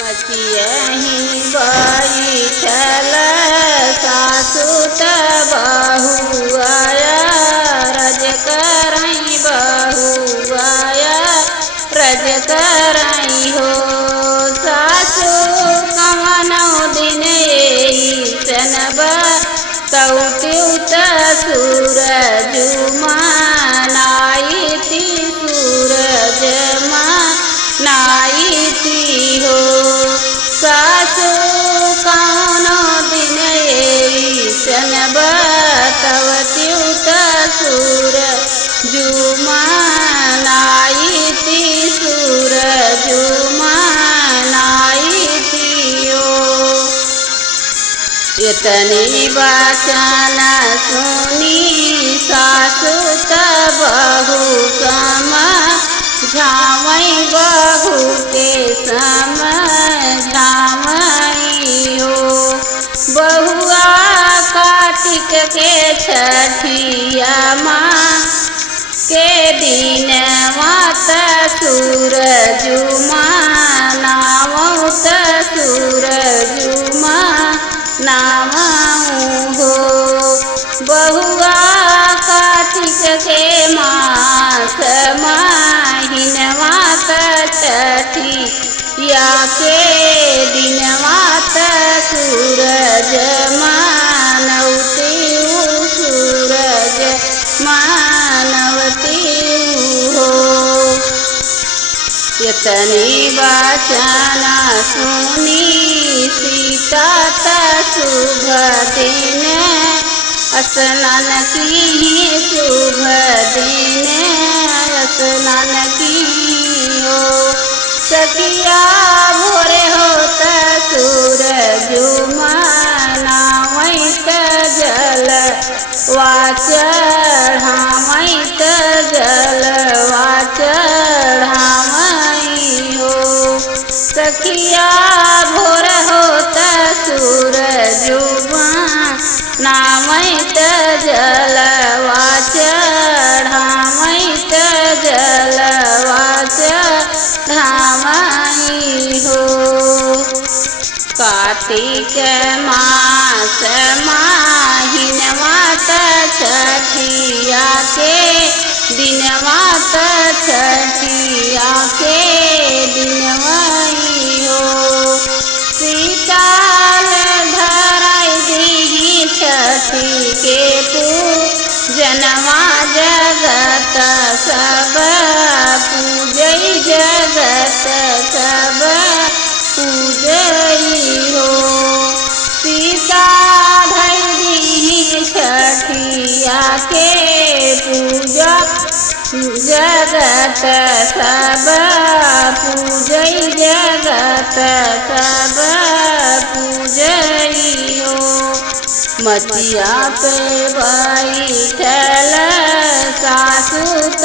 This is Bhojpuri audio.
मचियहि बैठल सासु त बहू आया रज करई बहू आया रज करई हो सासु कवनौ दिन ऐसन तौत्युत सूरज मनाइति सूरज मनाइति हो सासु कौनो दिन ऐसन तौत्युत सूरज मनाइति सूरज मनाइति हो। इतनी वचन सुनी सासु त बहू समझावई बहू के समझावई हो बहुआ कार्तिक के छठिया माँ के दिन मात सूरज मनावौ त सूरज मनावौ हो बहुआ कार्तिक के मास महीनवा त छठिया के दिनवा त सूरज मानवती सूरज मानवती हो। इतनी वचन सुनी सीता त शुभ दिन स्नान की शुभ दिन स्नान की हो सखिया भोरे होत सूरज मनावई त जल चढ़ावई त जलवा चढ़ावई हो सखिया भोर होत सूरज मनावई त जलवा चढ़ावई त जलवा चढ़ावई हो। कार्तिक मास महीनवा त छठिया के दिनवा त छठिया के दिनवई हो सीताल धराई दीही छठी के पूजनवा जगत सब पूजई जगत सब पूजई हो सीता धर दीही छठिया के पूजा जगत सब पूजई जगत सब पूजई हो मचिया पे बैठल सासु त